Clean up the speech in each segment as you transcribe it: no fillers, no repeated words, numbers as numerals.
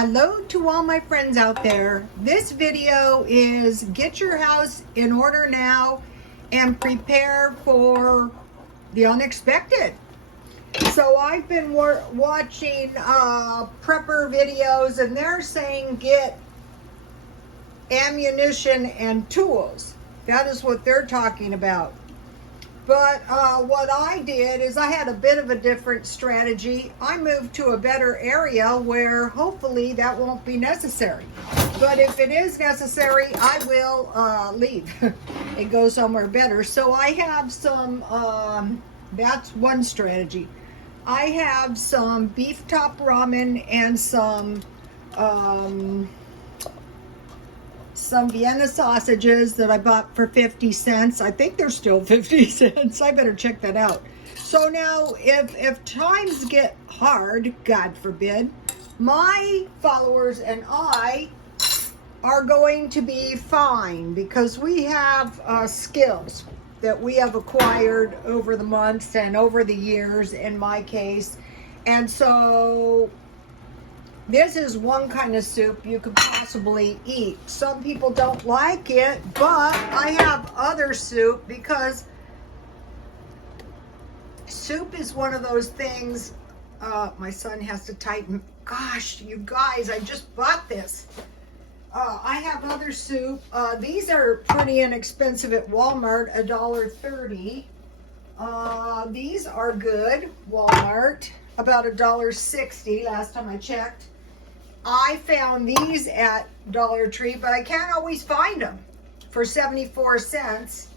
Hello to all my friends out there. This video is get your house in order now and prepare for the unexpected. So I've been watching prepper videos, and they're saying get ammunition and tools. That is what they're talking about. But what I did is I had a bit of a different strategy. I moved to a better area where hopefully that won't be necessary. But if it is necessary, I will leave and go somewhere better. So I have some, that's one strategy. I have some beef top ramen and some Vienna sausages that I bought for 50 cents. I think they're still 50 cents. I better check that out. So now if times get hard, God forbid, my followers and I are going to be fine because we have skills that we have acquired over the months and over the years in my case. And so this is one kind of soup you could possibly eat. Some people don't like it, but I have other soup because soup is one of those things. My son has to tighten. Gosh, you guys, I just bought this. I have other soup. These are pretty inexpensive at Walmart, $1.30. These are good, Walmart, about $1.60 last time I checked. I found these at Dollar Tree, but I can't always find them for 74 cents.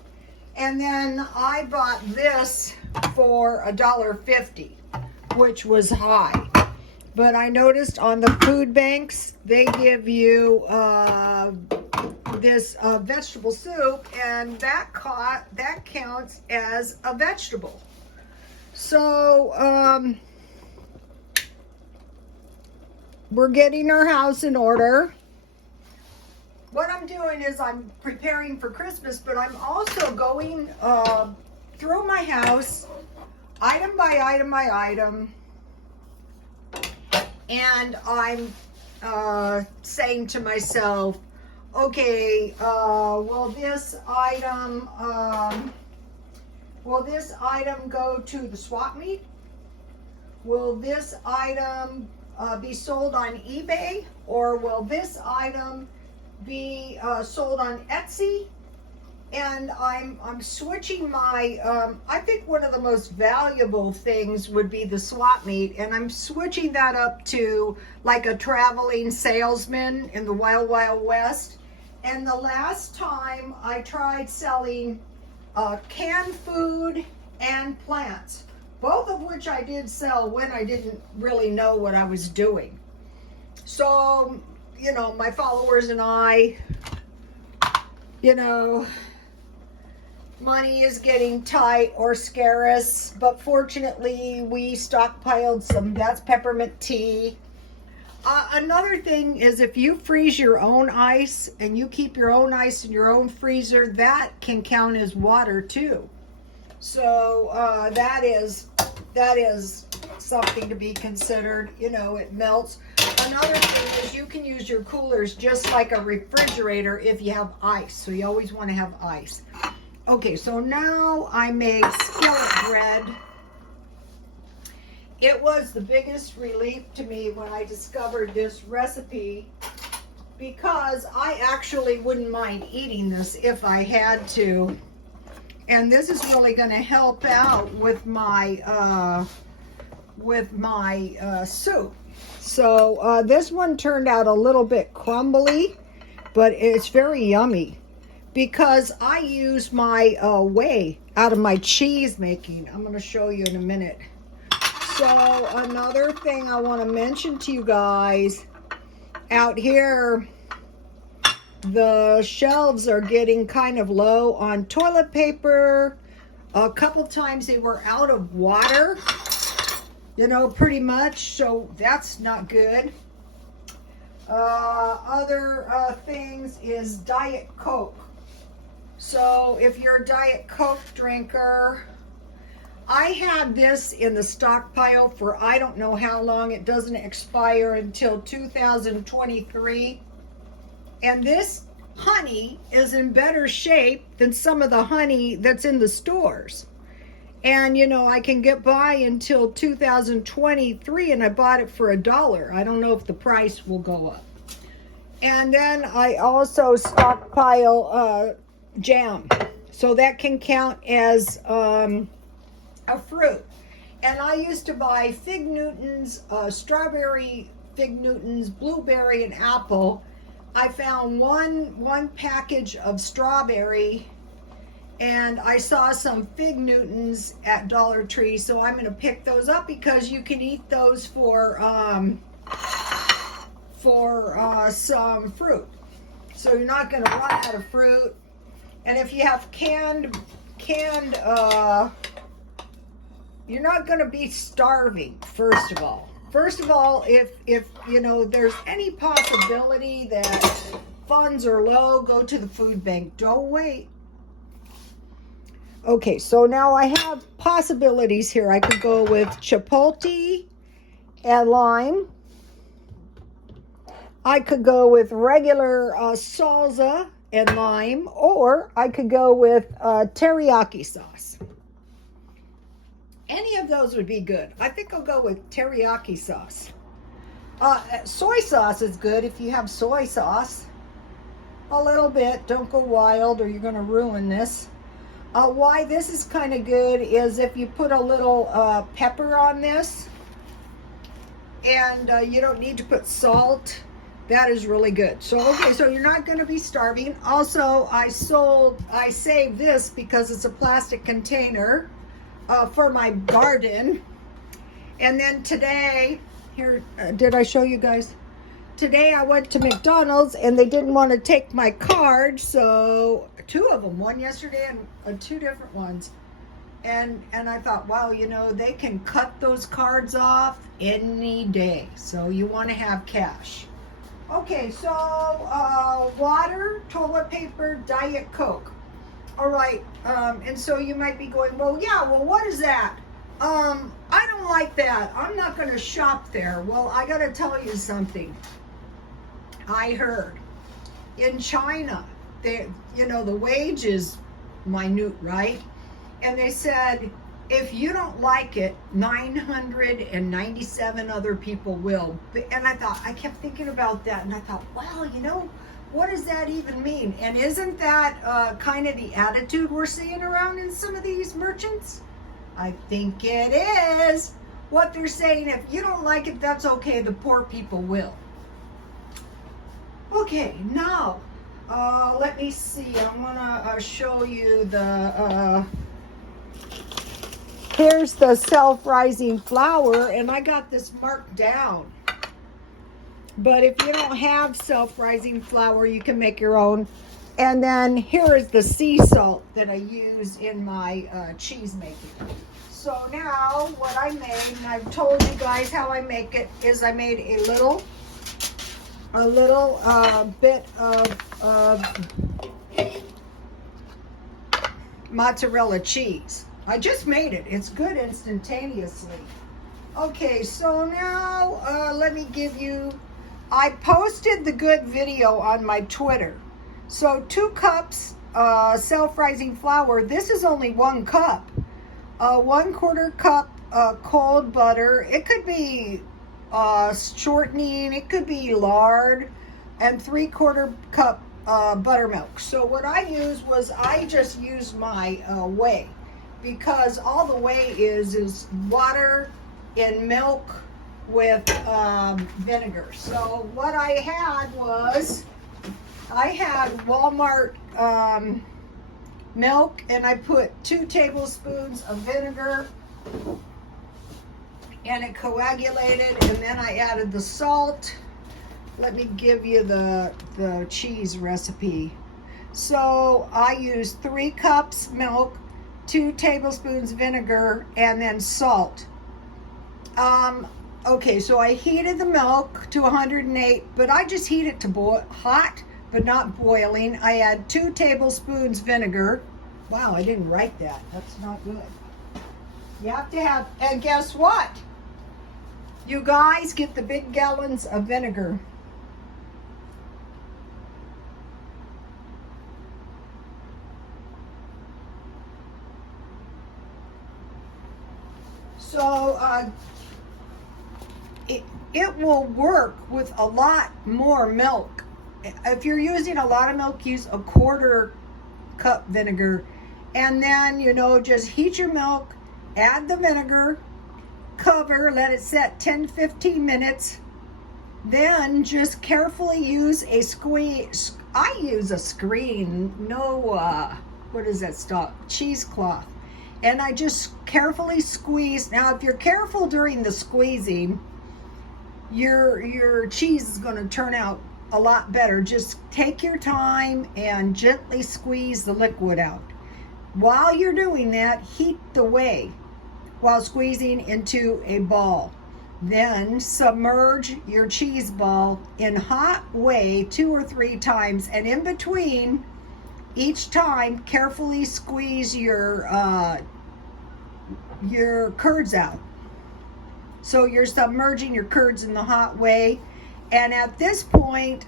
And then I bought this for $1.50, which was high. But I noticed on the food banks, they give you this vegetable soup, and that counts as a vegetable. So, we're getting our house in order. What I'm doing is I'm preparing for Christmas, but I'm also going through my house, item by item by item, and I'm saying to myself, okay, will this item go to the swap meet? Will this item be sold on eBay, or will this item be sold on Etsy? And I'm switching my I think one of the most valuable things would be the swap meet, and I'm switching that up to like a traveling salesman in the Wild Wild West. And the last time I tried selling canned food and plants, both of which I did sell when I didn't really know what I was doing. So, you know, my followers and I, you know, money is getting tight or scarce, but fortunately we stockpiled some, that's peppermint tea. Another thing is if you freeze your own ice and you keep your own ice in your own freezer, that can count as water too. So that is something to be considered. You know, it melts. Another thing is you can use your coolers just like a refrigerator if you have ice. So you always want to have ice. Okay, so now I made skillet bread. It was the biggest relief to me when I discovered this recipe, because I actually wouldn't mind eating this if I had to. And this is really going to help out with my soup. So this one turned out a little bit crumbly, but it's very yummy because I use my whey out of my cheese making. I'm going to show you in a minute. So another thing I want to mention to you guys, out here the shelves are getting kind of low on toilet paper. A couple times they were out of water, you know, pretty much, so that's not good. Other things is Diet Coke. So if you're a Diet Coke drinker, I had this in the stockpile for I don't know how long. It doesn't expire until 2023. And this honey is in better shape than some of the honey that's in the stores. And you know, I can get by until 2023, and I bought it for $1. I don't know if the price will go up. And then I also stockpile jam, so that can count as a fruit. And I used to buy fig Newtons, strawberry fig Newtons, blueberry, and apple. I found one package of strawberry, and I saw some fig Newtons at Dollar Tree, so I'm going to pick those up because you can eat those for some fruit. So you're not going to run out of fruit. And if you have canned, you're not going to be starving, first of all. First of all, if you know there's any possibility that funds are low, go to the food bank. Don't wait. Okay, so now I have possibilities here. I could go with chipotle and lime. I could go with regular salsa and lime, or I could go with teriyaki sauce. Any of those would be good. I think I'll go with teriyaki sauce. Soy sauce is good if you have soy sauce. A little bit. Don't go wild or you're going to ruin this. Why this is kind of good is if you put a little pepper on this, and you don't need to put salt. That is really good. So, okay, so you're not going to be starving. Also, I saved this because it's a plastic container for my garden. And then today, here, did I show you guys? Today I went to McDonald's and they didn't want to take my card, so two of them, one yesterday and two different ones. And I thought, wow, you know, they can cut those cards off any day. So you want to have cash. Okay, so water, toilet paper, Diet Coke. All right, and so you might be going, well, yeah, well, what is that? I don't like that. I'm not going to shop there. Well, I got to tell you something. I heard in China, you know, the wage is minute, right? And they said, if you don't like it, 997 other people will. And I kept thinking about that, and I thought, well, you know, what does that even mean? And isn't that kind of the attitude we're seeing around in some of these merchants? I think it is. What they're saying, if you don't like it, that's okay, the poor people will. Okay, now, let me see. I want to show you the, here's the self-rising flour, and I got this marked down. But if you don't have self-rising flour, you can make your own. And then here is the sea salt that I use in my cheese making. So now what I made, and I've told you guys how I make it, is I made a little bit of mozzarella cheese. I just made it. It's good instantaneously. Okay, so now let me give you, I posted the good video on my Twitter. So 2 cups self-rising flour. This is only 1 cup. 1/4 cup cold butter. It could be shortening, it could be lard, and 3/4 cup buttermilk. So what I used was I just used my whey, because all the whey is water and milk with vinegar. So what I had was I had Walmart milk, and I put 2 tablespoons of vinegar, and it coagulated, and then I added the salt. Let me give you the cheese recipe. So I used 3 cups milk, 2 tablespoons vinegar, and then salt. Okay, so I heated the milk to 108, but I just heat it to hot, but not boiling. I add 2 tablespoons vinegar. Wow, I didn't write that. That's not good. You have to have, and guess what? You guys get the big gallons of vinegar. So it will work with a lot more milk. If you're using a lot of milk, use a 1/4 cup vinegar, and then, you know, just heat your milk, add the vinegar, cover, let it set 10-15 minutes, then just carefully use a squeeze. I use a screen, no what is that stuff, cheesecloth, and I just carefully squeeze. Now if you're careful during the squeezing, your cheese is going to turn out a lot better. Just take your time and gently squeeze the liquid out. While you're doing that, heat the whey while squeezing into a ball. Then submerge your cheese ball in hot whey 2 or 3 times, and in between each time carefully squeeze your curds out. So you're submerging your curds in the hot whey, and at this point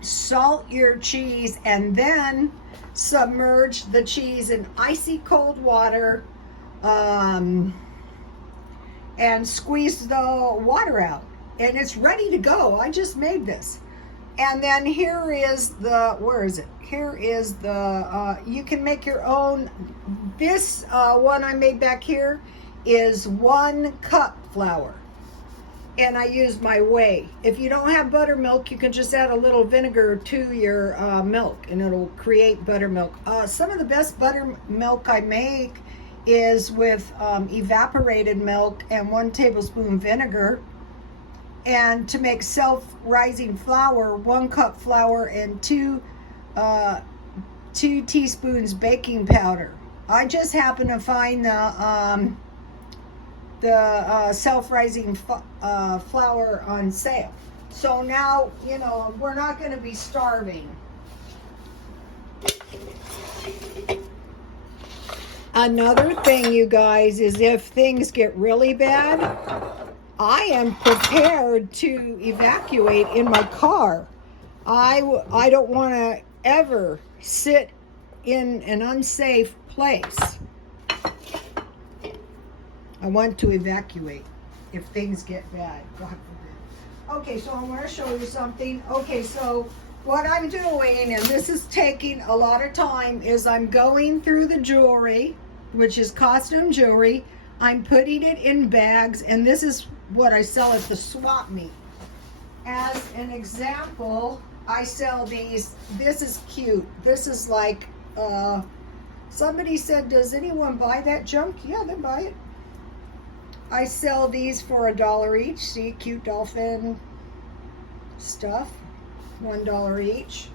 salt your cheese and then submerge the cheese in icy cold water, and squeeze the water out, and it's ready to go. I just made this. And then here is the, where is it? Here is the, you can make your own. This one I made back here is 1 cup flour, and I use my whey. If you don't have buttermilk, you can just add a little vinegar to your milk, and it'll create buttermilk. Some of the best buttermilk I make is with evaporated milk and 1 tablespoon vinegar. And to make self-rising flour, 1 cup flour and 2 teaspoons baking powder. I just happen to find the self-rising flour on sale. So now, you know, we're not going to be starving. Another thing, you guys, is if things get really bad, I am prepared to evacuate in my car. I don't want to ever sit in an unsafe place. I want to evacuate if things get bad, God forbid. Okay, so I'm going to show you something. Okay, so what I'm doing, and this is taking a lot of time, is I'm going through the jewelry, which is costume jewelry. I'm putting it in bags, and this is what I sell at the swap meet. As an example, I sell these. This is cute. This is like, somebody said, does anyone buy that junk? Yeah, they buy it. I sell these for $1 each. See, cute dolphin stuff, $1 each.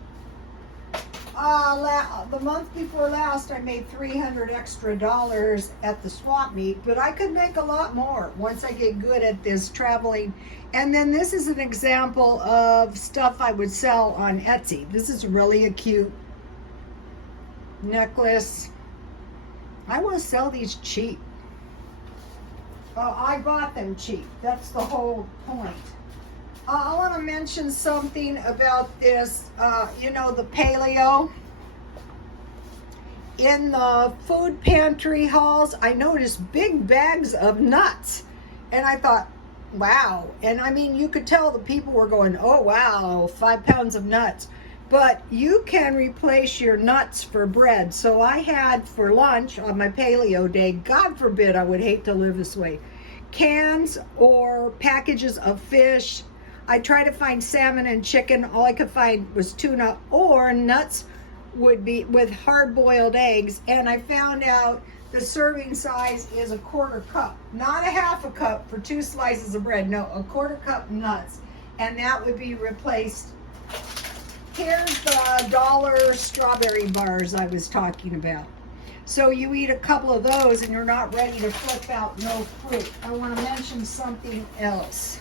The month before last, I made $300 extra at the swap meet, but I could make a lot more once I get good at this traveling. And then this is an example of stuff I would sell on Etsy. This is really a cute necklace. I want to sell these cheap. I bought them cheap. That's the whole point. I want to mention something about this, you know, the paleo. In the food pantry halls, I noticed big bags of nuts. And I thought, wow. And I mean, you could tell the people were going, oh, wow, 5 pounds of nuts. But you can replace your nuts for bread. So I had for lunch on my paleo day, God forbid I would hate to live this way, cans or packages of fish. I tried to find salmon and chicken. All I could find was tuna, or nuts would be with hard-boiled eggs. And I found out the serving size is a 1/4 cup, not a 1/2 cup for 2 slices of bread. No, a 1/4 cup nuts, and that would be replaced. Here's the $1 strawberry bars I was talking about. So you eat a couple of those and you're not ready to flip out no fruit. I want to mention something else.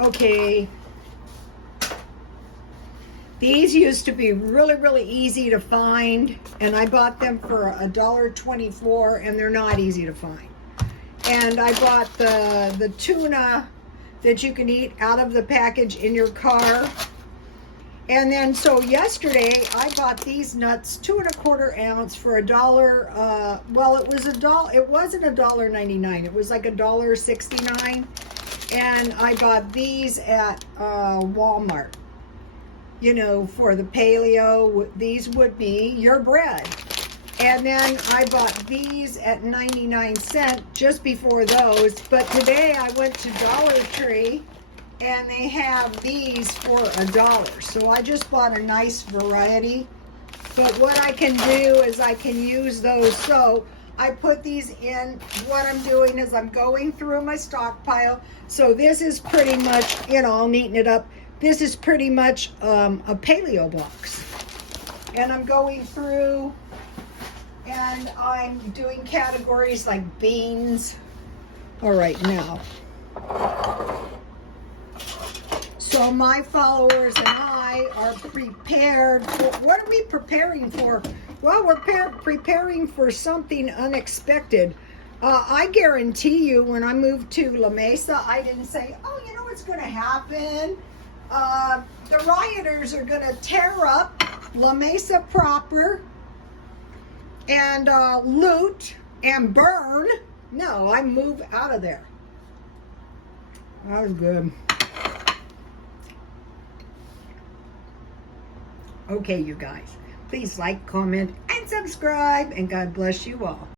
Okay. These used to be really, really easy to find, and I bought them for $1.24, and they're not easy to find. And I bought the tuna that you can eat out of the package in your car. And then, so yesterday, I bought these nuts, 2¼ ounce for $1. Well, it was $1. It wasn't $1.99. It was like $1.69. And I bought these at Walmart. You know, for the paleo, these would be your bread. And then I bought these at 99 cents just before those. But today I went to Dollar Tree and they have these for $1. So I just bought a nice variety. But what I can do is I can use those. So I put these in. What I'm doing is I'm going through my stockpile. So this is pretty much, you know, I'll neaten it up. This is pretty much a paleo box. And I'm going through and I'm doing categories like beans. All right, now. So my followers and I are prepared for, what are we preparing for? Well, we're preparing for something unexpected. I guarantee you when I moved to La Mesa, I didn't say, oh, you know what's going to happen? The rioters are going to tear up La Mesa proper and loot and burn. No, I move out of there. That was good. Okay, you guys, please like, comment, and subscribe, and God bless you all.